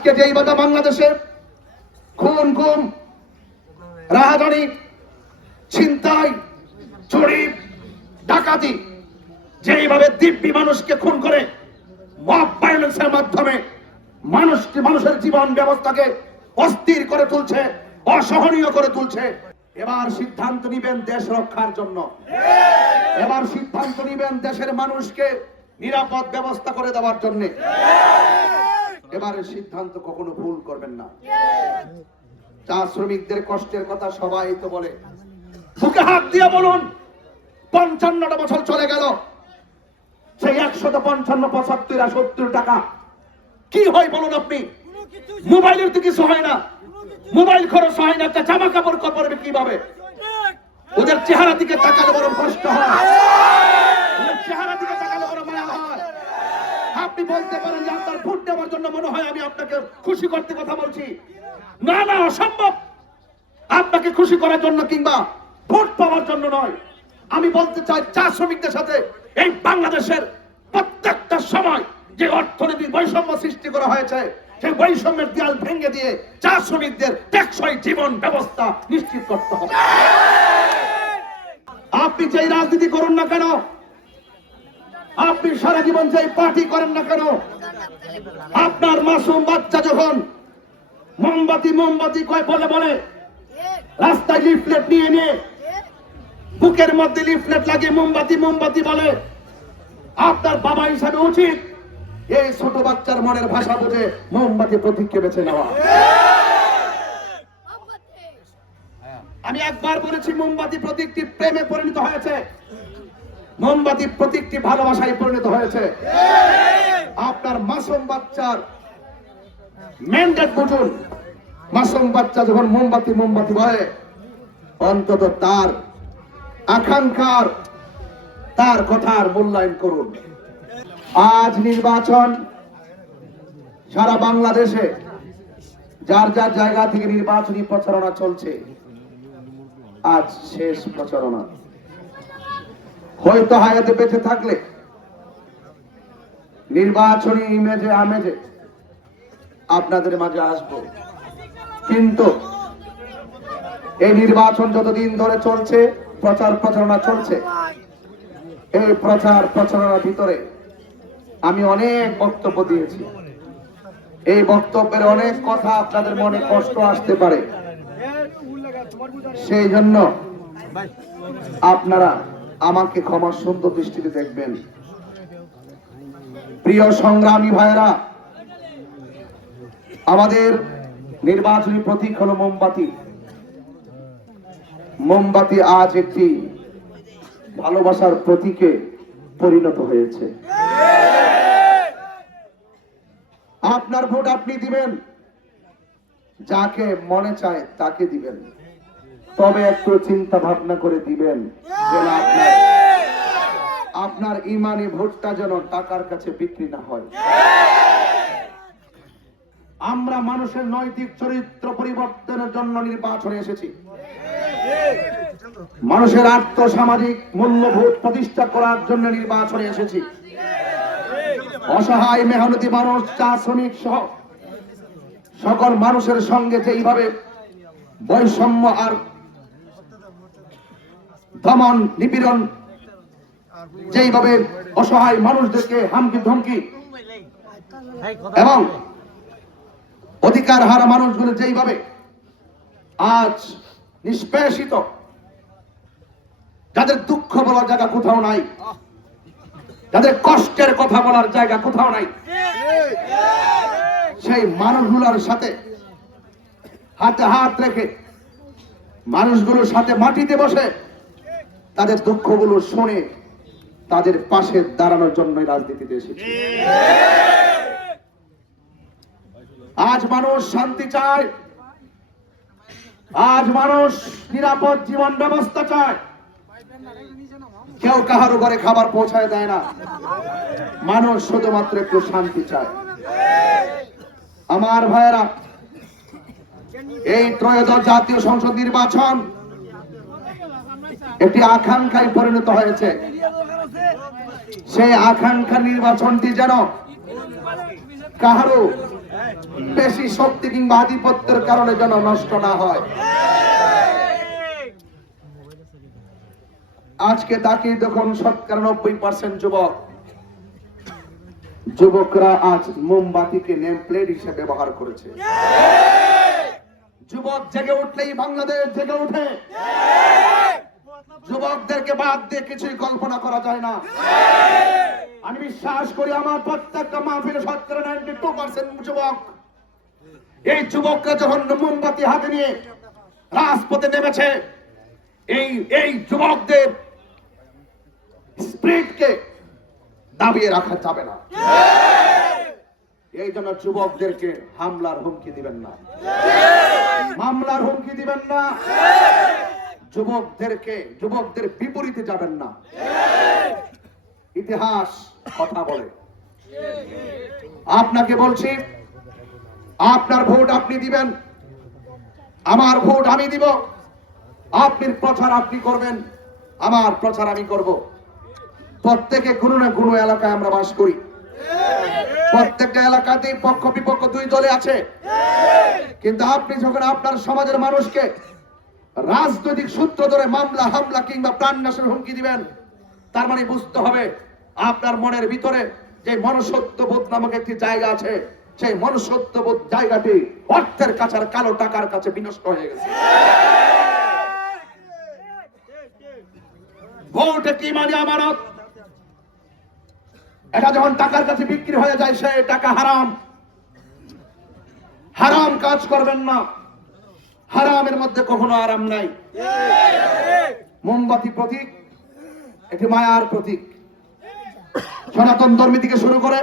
আজকে যেই বাধা বাংলাদেশে খুন গুম রাহাজানি ছিনতাই চুরি ডাকাতি যেইভাবে দিব্যি মানুষকে খুন করে মব ভায়োলেন্সের মাধ্যমে মানুষের জীবন ব্যবস্থাকে অস্থির করে তুলছে, অসহনীয় করে তুলছে, এবার সিদ্ধান্ত নিবেন দেশ রক্ষার জন্য। এবার সিদ্ধান্ত নিবেন দেশের মানুষকে নিরাপদ ব্যবস্থা করে দেওয়ার জন্য। এবারে সিদ্ধান্ত কখনো ভুল করবেন না। চা শ্রমিকদের কষ্টের কথা সবাই তো বলে, বুকে হাত দিয়ে বলুন 55টা বছর চলে গেল, সেই 155 75 আর 70 টাকা কি হয় বলুন আপনি? মোবাইলের তো কিছু হয় না, মোবাইল খরচ হয় না, জামা কাপড় পরবে কিভাবে? ওদের চেহারা দিকে তাকালে বড় কষ্ট হয়, ওদের চেহারা দিকে তাকালে বড় মায়া হয়। আপনি বলতে পারেন যে আপনার ভোট দেওয়ার জন্য মনে হয় আমি আপনাকে খুশি করতে কথা বলছি। না না, অসম্ভব। আপনাকে খুশি করার জন্য কিংবা ভোট পাওয়ার জন্য নয়। আমি বলতে চাই চা শ্রমিকদের সাথে এই বাংলাদেশের প্রত্যেকটা সময় যে অর্থনৈতিক বৈষম্য সৃষ্টি করা হয়েছে, সেই বৈষম্যের দেয়াল ভেঙে দিয়ে চা শ্রমিকদের টেকসই জীবন ব্যবস্থা নিশ্চিত করতে হবে। আপনি যেই রাজনীতি করুন না কেন, আপনি সারা জীবন যেই পার্টি করেন না কেন, আপনার মাসুম বাচ্চা যখন মোমবাতি মোমবাতি কয় বলে বলে রাস্তায় লিফলেট নিয়ে নিয়ে বুকের মধ্যে লিফলেট লাগিয়ে মোমবাতি মোমবাতি বলে, আপনার বাবা হিসাবে উচিত এই ছোট বাচ্চার মনের ভাষা বুঝে মোমবাতি প্রতীককে বেছে নেওয়া। আমি একবার বলেছি মোমবাতি প্রতীকটি প্রেমে পরিণত হয়েছে, মোমবাতি প্রতীকটি ভালোবাসায় পরিণত হয়েছে। আপনার মাসুম বাচ্চার ম্যান্ডেট বুঝুন। মাসুম বাচ্চা যখন মোমবাতি মোমবাতি বলে, অন্তত তার আকাঙ্ক্ষার তার কথার মূল্যায়ন করুন। আজ নির্বাচন সারা বাংলাদেশে যার যার জায়গা থেকে নির্বাচনী প্রচারণা চলছে। আজ শেষ প্রচারণা। হয়তো হায়াতে বেঁচে থাকলে নির্বাচনী ইমেজে আমেজে আপনাদের মাঝে আসবো, কিন্তু এই নির্বাচন যতদিন ধরে চলছে, প্রচার প্রচারণা চলছে, এই প্রচার প্রচারণার ভিতরে আমি অনেক বক্তব্য দিয়েছি। এই বক্তব্যের অনেক কথা আপনাদের মনে কষ্ট আসতে পারে, সেই জন্য আপনারা আমাকে ক্ষমা সুন্দর দৃষ্টিতে দেখবেন। প্রিয় সংগ্রামী ভাইরা, আমাদের নির্বাচনী প্রতীক হলো মোমবাতি। মোমবাতি আজ একটি ভালোবাসার প্রতীকে পরিণত হয়েছে। আপনার ভোট আপনি দিবেন, যাকে মনে চায় তাকে দিবেন, তবে একটু চিন্তা ভাবনা করে দিবেন যেন আপনার ইমানি ভোটটা যেন টাকার কাছে বিক্রি না হয়। আমরা মানুষের নৈতিক চরিত্র পরিবর্তনের জন্য নির্বাচনে এসেছি। মানুষের আর্থসামাজিক মূল্যবোধ প্রতিষ্ঠা করার জন্য নির্বাচনে এসেছি। অসহায় মেহনতি মানুষ, চা শ্রমিক সহ সকল মানুষের সঙ্গে যেইভাবে বৈষম্য আর দমন নিপীড়ন, যেইভাবে অসহায় মানুষদেরকে হামকি ধমকি এবং অধিকার হারা মানুষগুলো যেইভাবে আজ নিষ্পেষিত, যাদের দুঃখ বলার জায়গা কোথাও নাই, যাদের কষ্টের কথা বলার জায়গা কোথাও নাই, সেই মানুষগুলোর সাথে হাতে হাত রেখে মানুষগুলোর সাথে মাটিতে বসে তাদের দুঃখগুলো শুনে তাদের পাশে দাঁড়ানোর জন্য রাজনীতিতে এসেছে। আজ মানুষ শান্তি চায়, আজ মানুষ নিরাপদ জীবন ব্যবস্থা চায়। কেউ কাহারও ঘরে খাবার পৌঁছায় দেয় না, মানুষ শুধুমাত্র একটু শান্তি চায়। আমার ভাইয়েরা, এই ত্রয়োদশ জাতীয় সংসদ নির্বাচন একটি আকাঙ্ক্ষায় পরিণত হয়েছে। সেই আকাঙ্ক্ষা নির্বাচনটি যেন কাহারও বেশি শক্তি কিংবা আধিপত্যের কারণে যেন নষ্ট না হয়। আজকে তাকিয়ে দেখুন ৯৭% যুবকরা আজ মোমবাতিকে নেম প্লেট হিসেবে ব্যবহার করেছে। যুবক জেগে উঠলেই বাংলাদেশ জেগে উঠে। যুবকদেরকে বাদ দিয়ে কিছুই কল্পনা করা যায় না। আমি বিশ্বাস করি আমার প্রত্যেকটা মাহফিলে ৯২% যুবক। এই যুবকরা যখন মোমবাতি হাতে নিয়ে রাজপথে নেমেছে, এই যুবকদের স্পিরিটকে দাবিয়ে রাখা যাবে না। এই জন্য যুবকদেরকে হামলার হুমকি দিবেন না, মামলার হুমকি দিবেন না, যুবকদের বিপরীতে যাবেন না। ইতিহাস কথা বলে। আপনাকে বলছি, আপনার ভোট আপনি দিবেন, আমার ভোট আমি দিব। আপনার প্রচার আপনি করবেন, আমার প্রচার আমি করব। প্রত্যেকে কোনো না কোনো এলাকায় আমরা বাস করি। প্রত্যেকটা এলাকাতেই পক্ষ বিপক্ষ দুই দলে আছে। কিন্তু আপনি যখন আপনার সমাজের মানুষকে রাজনৈতিক সূত্র ধরে মামলা হামলা কিংবা প্রাণনাশের হুমকি দিবেন, তার মানে বুঝতে হবে আপনার মনের ভিতরে যে মনুষ্যত্ববোধ নামক একটি জায়গা আছে, সেই মনুষ্যত্ববোধ জায়গাটি অর্থের কাছে আর কালো টাকার কাছে বিনষ্ট হয়ে গেছে। ভোট কি মানে আমানত। এটা যখন টাকার কাছে বিক্রি হয়ে যায়, সে টাকা হারাম। হারাম কাজ করবেন না, হারামের মধ্যে কখনো আরাম নাই। মোমবাতি প্রতীক, এটি মায়ার প্রতীক। সনাতন ধর্মী থেকে শুরু করে,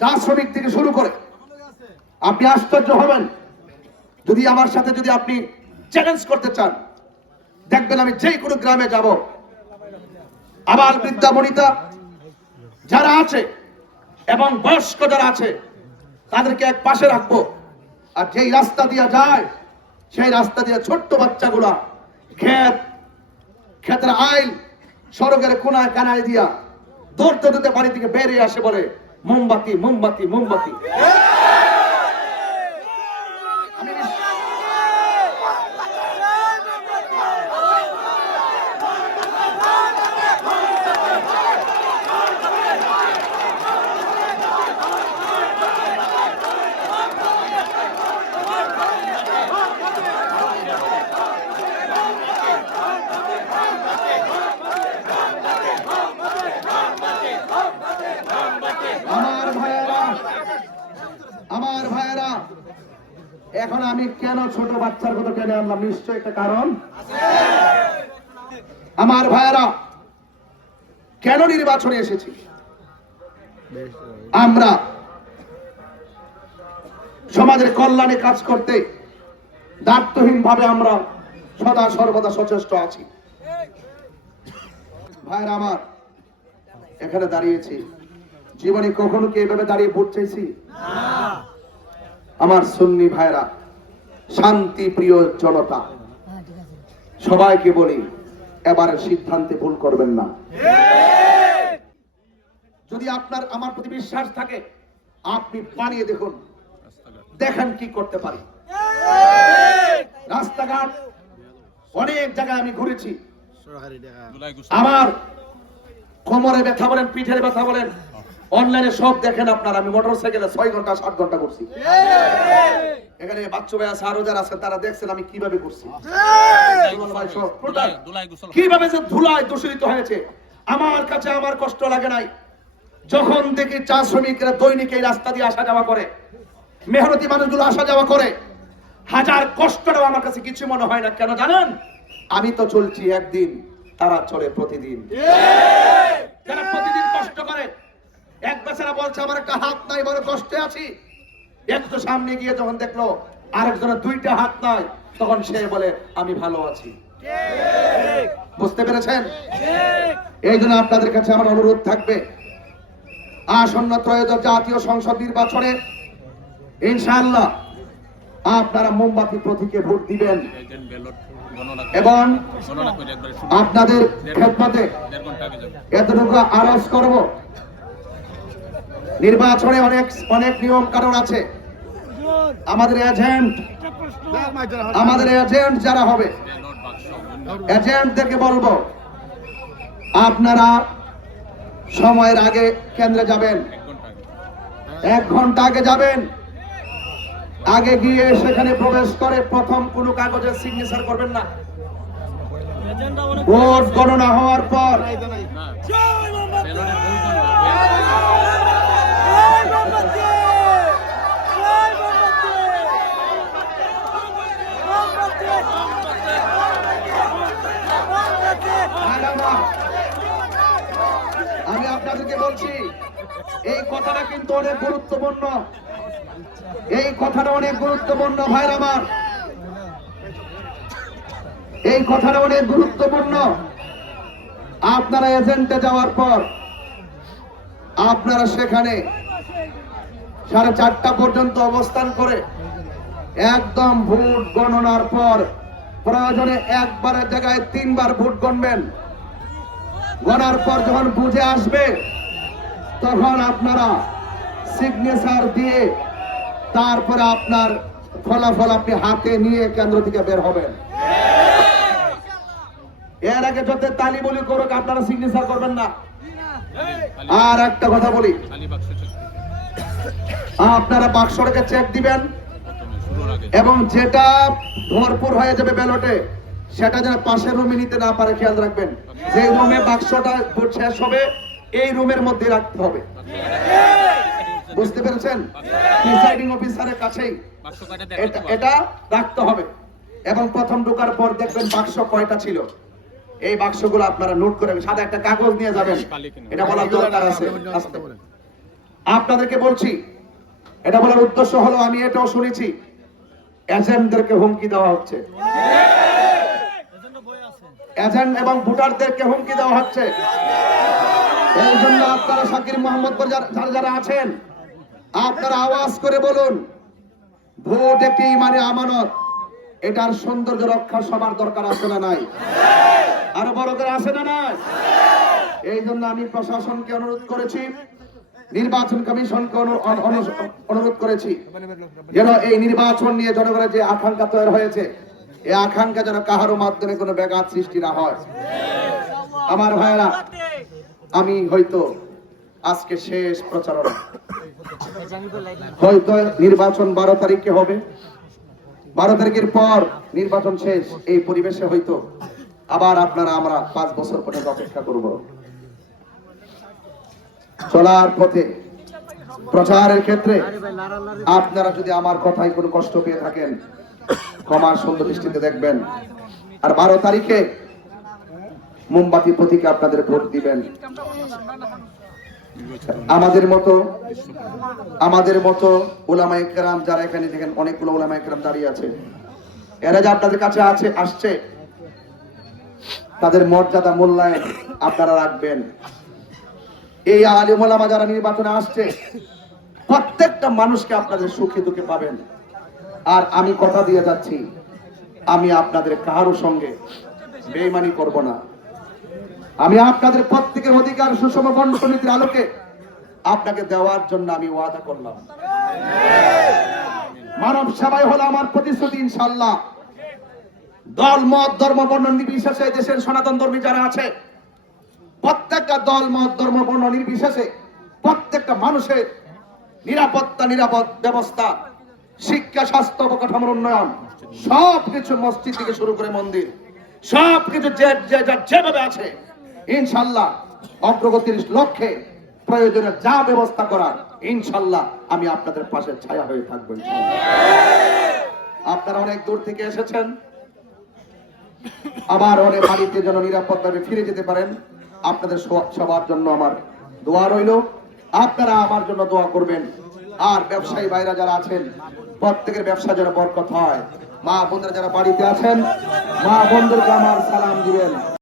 চা শ্রমিক থেকে শুরু করে, আপনি আশ্চর্য হবেন যদি আমার সাথে যদি আপনি চ্যালেঞ্জ করতে চান। দেখবেন আমি যে কোনো গ্রামে যাব, আবাল বৃদ্ধা বনিতা যারা আছে এবং বয়স্ক যারা আছে তাদেরকে এক পাশে রাখবো। আর যেই রাস্তা দিয়ে যায়, সেই রাস্তা দিয়ে ছোট্ট বাচ্চাগুলা ক্ষেতের আইল সড়কের কোনায় কানায় দিয়া দৌড়তে দৌড়তে বাড়ি থেকে বেরিয়ে আসে, বলে মোমবাতি মোমবাতি মোমবাতি। আমার ভাইয়েরা, এখন আমি কেন ছোট বাচ্চার কথা টেনে আনলাম, নিশ্চয় একটা কারণ। আমার ভাইয়েরা, কেন নির্বাচনে এসেছি? আমরা সমাজের কল্যাণে কাজ করতে দায়িত্বহীন ভাবে আমরা সদা সর্বদা সচেষ্ট আছি। ভাইরা আমার, এখানে দাঁড়িয়েছি, জীবনে কখনো কি এভাবে দাঁড়িয়ে ভোট চাইছি? আমার সুন্নি ভাইরা, শান্তি প্রিয় জনতা, সবাইকে বলি এবারে সিদ্ধান্তে ভুল করবেন না। যদি আপনার আমার প্রতি বিশ্বাস থাকে, আপনি বানিয়ে দেখুন, দেখেন কি করতে পারি। রাস্তাঘাট অনেক জায়গায় আমি ঘুরেছি, আমার কোমরে ব্যথা বলেন, পিঠের ব্যথা বলেন, অনলাইনে সব দেখেন আপনারা। আমি মোটরসাইকেলে 6 ঘন্টা 7 ঘন্টা করছি। এখানে বাচ্চা ভাই আছে, আরো যারা আছে, তারা দেখছেন আমি কিভাবে করছি, কিভাবে যে ধুলায় দূষিত হয়েছে। আমার কাছে আমার কষ্ট লাগে নাই যখন দেখি চা শ্রমিকরা দৈনিক এই রাস্তা দিয়ে আসা যাওয়া করে, মেহনতি মানুষগুলো আসা যাওয়া করে। হাজার কষ্টটাও আমার কাছে কিছু মনে হয় না। কেন জানেন? আমি তো চলছি একদিন, তারা চলে প্রতিদিন। যারা প্রতিদিন কষ্ট করে, এক বেচারা বলছে আমার একটা হাত নাই, বড় কষ্টে আছি। একটু সামনে গিয়ে যখন দেখলো আরেকজনের 2টা হাত নাই, তখন সে বলে আমি ভালো আছি। বুঝতে পেরেছেন? এই জন্য আপনাদের কাছে আমার অনুরোধ থাকবে, আসন্ন ত্রয়োদশ জাতীয় সংসদ নির্বাচনে ইনশাআল্লাহ আপনারা মোমবাতি প্রতীকে ভোট দিবেন এবং আপনাদের খেদমতে এতটুকু আরজ করব, নির্বাচনে অনেক নিয়ম কানুন আছে। আমাদের এজেন্ট যারা হবে, এজেন্টদেরকে বলবো আপনারা সময়ের আগে কেন্দ্রে যাবেন, 1 ঘন্টা আগে যাবেন। আগে গিয়ে সেখানে প্রবেশ করে প্রথম কোনো কাগজে সিগনেচার করবেন না। ভোট গণনা হওয়ার পর আমি আপনাদেরকে বলছি, এই কথাটা কিন্তু অনেক গুরুত্বপূর্ণ, এই কথাটা অনেক গুরুত্বপূর্ণ ভাইরা আমার, এই কথাটা অনেক গুরুত্বপূর্ণ। আপনারা এজেন্টে যাওয়ার পর আপনারা সেখানে 4:30 পর্যন্ত অবস্থান করে একদম ভোট গণনার পর প্রয়োজনে একবারের জায়গায় 3 বার ভোট গণবেন। গণার পর যখন বুঝে আসবে তখন আপনারা সিগনেচার দিয়ে তারপরে আপনার ফলাফল আপনি হাতে নিয়ে কেন্দ্র থেকে বের হবেন। এর আগে যত তালি বলি করুক, আপনারা সিগনেচার করবেন না। আর একটা কথা বলি, আপনারা বাক্সটাকে চেক দিবেন এবং যেটা ভরপুর হয়ে যাবে ব্যালটে সেটা যেন পাশের রুমে নিতে না পারে খেয়াল রাখবেন। যে রুমে বাক্সটা ভোট শেষ হবে এই রুমের মধ্যে রাখতে হবে, বুঝতে পেরেছেন? প্রিসাইডিং অফিসারের কাছেই এটা রাখতে হবে। এবং প্রথম ঢোকার পর দেখবেন বাক্স কয়টা ছিল, এই বাক্সগুলো আপনারা নোট করে সাদা একটা কাগজ নিয়ে যাবেন। এটা বলার দরকার আছে। আপনাদেরকে বলছি, এটা বলার উদ্দেশ্য হলো, আমি এটাও শুনেছি এজেন্টদেরকে হুমকি দেওয়া হচ্ছে, এজেন্ট এবং ভোটারদেরকে হুমকি দেওয়া হচ্ছে। এই জন্য আপনারা শাকির মোহাম্মদ যারা আছেন, আপনারা আওয়াজ করে বলুন, ভোট একটি ইমানি আমানত, এটার সৌন্দর্য রক্ষা সবার দরকার আছে না নাই? আরো বড় করে আছে না নাই? এই জন্য আমি প্রশাসনকে অনুরোধ করেছি, নির্বাচন কমিশনকে অনুরোধ করেছি যেন এই নির্বাচন নিয়ে জনগণের যে আকাঙ্ক্ষা তৈরি হয়েছে, এই আকাঙ্ক্ষা যেন কাহারও মাধ্যমে কোনো ব্যাঘাত সৃষ্টি না হয়। আমার ভাইয়েরা, আমি হয়তো আজকে শেষ প্রচারণা, হয়তো নির্বাচন 12 তারিখে হবে, 12 তারিখের পর নির্বাচন শেষ। এই পরিবেশে হয়তো আবার আপনারা আমরা 5 বছর পর্যন্ত অপেক্ষা করব। চলার পথে প্রচারের ক্ষেত্রে আপনারা যদি আমার কথায় কোনো কষ্ট পেয়ে থাকেন, ক্ষমার সুন্দর দৃষ্টিতে দেখবেন। আর 12 তারিখে মোমবাতি প্রতীকে আপনাদের ভোট দিবেন। আমাদের মতো উলামায়ে কেরাম যারা এখানে দেখেন, অনেকগুলো উলামায়ে কেরাম দাঁড়িয়ে আছে, এরা যে আপনাদের কাছে আসছে, তাদের মর্যাদা মূল্যায়ন আপনারা রাখবেন। এই আলেম ওলামা যারা নির্বাচনে আসছে, প্রত্যেকটা মানুষকে আপনাদের সুখে দুঃখে পাবেন। আর আমি কথা দিয়ে যাচ্ছি, আমি আপনাদের কারো সঙ্গে বেঈমানি করব না। আমি আপনাদের প্রত্যেকের অধিকার সুষম বন্টন নীতির আলোকে আপনাকে দেওয়ার জন্য আমি ওয়াদা করলাম। মানব সেবাই হলো আমার প্রতিশ্রুতি, ইনশাআল্লাহ। দল মত ধর্ম বর্ণ নির্বিশেষে দেশের সনাতন ধর্মী যারা আছে, প্রত্যেকটা দল মত ধর্ম বর্ণ নির্বিশেষে প্রত্যেকটা মানুষের নিরাপত্তা, নিরাপদ ব্যবস্থা, শিক্ষা, স্বাস্থ্য, অবকাঠামোর উন্নয়ন, সবকিছু মসজিদ থেকে শুরু করে মন্দির, সবকিছু যেভাবে আছে ইনশাআল্লাহ অগ্রগতির লক্ষ্যে প্রয়োজনে যা ব্যবস্থা করার ইনশাআল্লাহ আমি আপনাদের পাশে ছায়া হয়ে থাকবো। আপনারা অনেক দূর থেকে এসেছেন, আবার অনেক বাড়িতে যেন নিরাপদভাবে ফিরে যেতে পারেন। আপনাদের সবার জন্য আমার দোয়া রইল, আপনারা আমার জন্য দোয়া করবেন। আর ব্যবসায়ী ভাইরা যারা আছেন, প্রত্যেকের ব্যবসা যেন বরকত হয়। মা বোনরা যারা বাড়িতে আছেন, মা বোনদেরকে আমার সালাম দিবেন।